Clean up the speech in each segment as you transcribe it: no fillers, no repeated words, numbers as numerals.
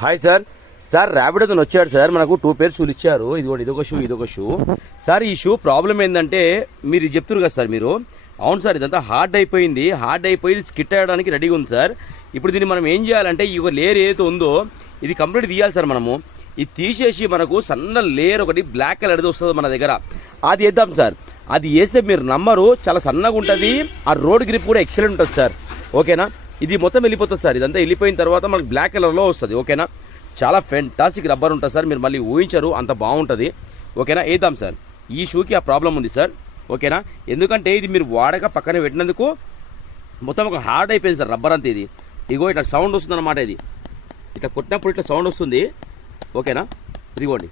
Hi sir. Sir rapid అతను వచ్చాడు sir, మనకు 2 పేర్ షూలు ఇచ్చారు. ఇదొక షూ, ఇదొక షూ. సార్ ఈ షూ ప్రాబ్లం ఏంటంటే మీరు చెప్తున్నారు కదా సార్ మీరు. అవును సార్, ఇదంతా హార్డ్ అయిపోయి స్కిట్ అయ్యడానికి రెడీగా ఉంది సార్. ఇప్పుడు దీన్ని మనం ఏం చేయాలంటే ఈ ఒక లేయర్ ఏదైతే ఉందో ఇది కంప్లీట్ తీయాలి సార్. మనము ఇది తీసేసి మనకు సన్న లేయర్ ఒకటి బ్లాక్ కలర్ది వస్తుంది మన దగ్గర, అది వేద్దాం సార్. అది వేస్తే మీరు నమ్మరు, చాలా సన్నగా ఉంటుంది. ఆ రోడ్ గ్రిప్ కూడా ఎక్సలెంట్ ఉంటుంది సార్. ఓకేనా, ఇది మొత్తం వెళ్ళిపోతుంది సార్. ఇదంతా వెళ్ళిపోయిన తర్వాత మనకు బ్లాక్ కలర్లో వస్తుంది. ఓకేనా, చాలా ఫెంటాస్టిక్ రబ్బర్ ఉంటుంది సార్. మీరు మళ్ళీ ఊహించరు, అంత బాగుంటుంది. ఓకేనా, వేద్దాం సార్. ఈ షూకి ఆ ప్రాబ్లం ఉంది సార్. ఓకేనా, ఎందుకంటే ఇది మీరు వాడక పక్కనే పెట్టినందుకు మొత్తం ఒక హార్డ్ అయిపోయింది సార్ రబ్బర్ అంతా. ఇది ఇగో ఇట్లా సౌండ్ వస్తుంది అన్నమాట. ఇది ఇట్లా కొట్టినప్పుడు ఇట్లా సౌండ్ వస్తుంది. ఓకేనా, ఇదిగోండి,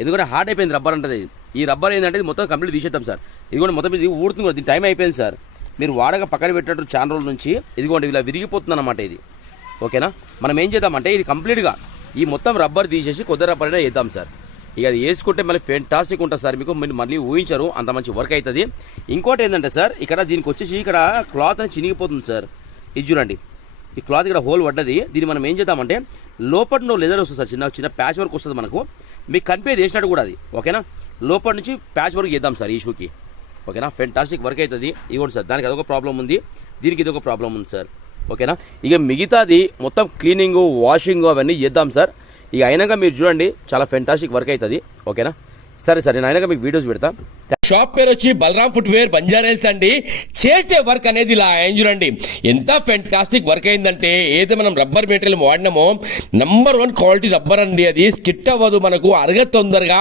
ఎందుకంటే హార్డ్ అయిపోయింది రబ్బర్ అంటే. ఈ రబ్బర్ ఏంటంటే ఇది మొత్తం కంప్లీట్ తీసేద్దాం సార్. ఇదిగోండి, మొత్తం ఇది ఊడుతుంది కూడా. దీని టైం అయిపోయింది సార్. మీరు వాడక పక్కన పెట్టినట్టు చాలా రోజుల నుంచి ఇదిగోండి ఇలా విరిగిపోతుంది అన్నమాట ఇది. ఓకేనా, మనం ఏం చేద్దామంటే ఇది కంప్లీట్గా ఈ మొత్తం రబ్బర్ తీసేసి కొద్ది రబ్బర్ అయినా వేద్దాం సార్. ఇక అది వేసుకుంటే మళ్ళీ ఫెంటాస్టిక్ ఉంటుంది సార్. మీకు మీరు మళ్ళీ ఊహించరు, అంత మంచి వర్క్ అవుతుంది. ఇంకోటి ఏంటంటే సార్, ఇక్కడ దీనికి వచ్చేసి ఇక్కడ క్లాత్ అని చినిగిపోతుంది సార్. ఇది చూడండి, ఈ క్లాత్ ఇక్కడ హోల్ పడ్డది. దీన్ని మనం ఏం చేద్దామంటే లోపల లెదర్ వస్తుంది సార్, చిన్న ప్యాచ్ వర్క్ వస్తుంది మనకు. మీకు కనిపేది వేసినట్టు కూడా అది. ఓకేనా, లోపల నుంచి ప్యాచ్ వర్క్ చేద్దాం సార్ ఈ షూకి. ఓకేనా, ఫెంటాస్టిక్ వర్క్ అవుతుంది. ఇవ్వండి సార్, దానికి అదొక ప్రాబ్లం ఉంది, దీనికి ఇదొక ప్రాబ్లం ఉంది సార్. ఓకేనా, ఇక మిగతాది మొత్తం క్లీనింగ్ వాషింగ్ అవన్నీ చేద్దాం సార్. ఇక అయినాక మీరు చూడండి, చాలా ఫెంటాస్టిక్ వర్క్ అవుతుంది. ఓకేనా, సరే సార్, నేను అయినాక మీకు వీడియోస్ పెడతా. షాప్ పేరు వచ్చి బలరాం ఫుట్వేర్ బంజారాహిల్స్ అండి. చేసే వర్క్ అనేది ఇలా ఏం చూడండి, ఎంత ఫెంటాస్టిక్ వర్క్ అయిందంటే ఏదైతే మనం రబ్బర్ మెటీరియల్ వాడినామో నంబర్ 1 క్వాలిటీ రబ్బర్ అండి. అది స్కిట్ అవ్వదు, మనకు అరగ తొందరగా.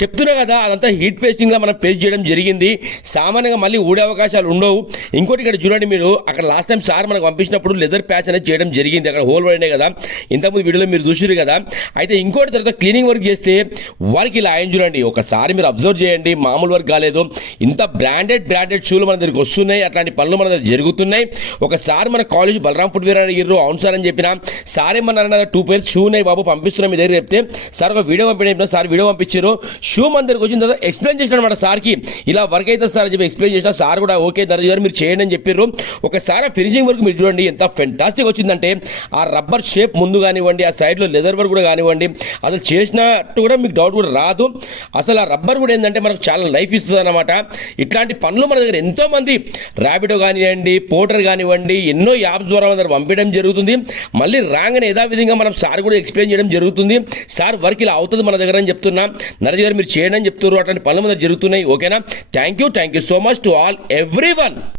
చెప్తున్నా కదా, అదంతా హీట్ పేస్టింగ్ లా మనం పేస్ట్ చేయడం జరిగింది. సామాన్యంగా మళ్ళీ ఊడే అవకాశాలు ఉండవు. ఇంకోటి ఇక్కడ చూడండి, మీరు అక్కడ లాస్ట్ టైం సార్ మనకు పంపించినప్పుడు లెదర్ ప్యాచ్ అనేది చేయడం జరిగింది. అక్కడ హోల్ పడినాయి కదా, ఇంతకుముందు వీడియోలో మీరు చూసారు కదా. అయితే ఇంకోటి తర్వాత క్లీనింగ్ వర్క్ చేస్తే వాళ్ళకి ఇలా ఏం చూడండి, ఒకసారి మీరు అబ్జర్వ్ చేయండి, మామూలు వర్క్ కాలేదు. ఇంత బ్రాండెడ్ షూలు మన దగ్గరికి వస్తున్నాయి, అట్లాంటి పనులు మన దగ్గర జరుగుతున్నాయి. ఒకసారి మన కాలేజ్ బలరాం ఫుట్వేర్ అని ఇర్రు, అవును సార్ అని చెప్పిన సార్ ఏమన్నా 2 పేర్స్ షూ ఉన్నాయి బాబు పంపిస్తున్నాం మీ దగ్గర చెప్తే, సార్ ఒక వీడియో పంపించారు. సార్ వీడియో పంపించారు, షూ మన దగ్గరికి వచ్చిన తర్వాత ఎక్స్ప్లెయిన్ చేసిన అనమాట సార్కి, ఇలా వర్క్ అవుతుంది సార్ అని చెప్పి ఎక్స్ప్లెయిన్ చేసిన. సార్ కూడా ఓకే నరేష్ గారు మీరు చేయండి అని చెప్పారు. ఒకసారి ఫినిషింగ్ వర్క్ మీరు చూడండి, ఎంత ఫెంటాస్టిక్ వచ్చిందంటే. ఆ రబ్బర్ షేప్ ముందు కానివ్వండి, ఆ సైడ్లో లెదర్ వర్క్ కూడా కానివ్వండి, అసలు చేసినట్టు కూడా మీకు డౌట్ కూడా రాదు. అసలు ఆ రబ్బర్ కూడా ఏంటంటే మనకు చాలా లైఫ్ ఇస్తుంది అన్నమాట. ఇట్లాంటి పనులు మన దగ్గర ఎంతో మంది ర్యాపిడో కానివ్వండి, పోర్టర్ కానివ్వండి, ఎన్నో యాప్స్ ద్వారా మన దగ్గర పంపించడం జరుగుతుంది. మళ్ళీ రాగానే యథావిధంగా మనం సార్ కూడా ఎక్స్ప్లెయిన్ చేయడం జరుగుతుంది. సార్ వర్క్ ఇలా అవుతుంది మన దగ్గర అని చెప్తున్నా. నరేష్ గారు మీరు చేయండి అని చెప్తున్నారు. అట్లాంటి పనులు మన దగ్గర జరుగుతున్నాయి. ఓకేనా, thank you so much to all everyone.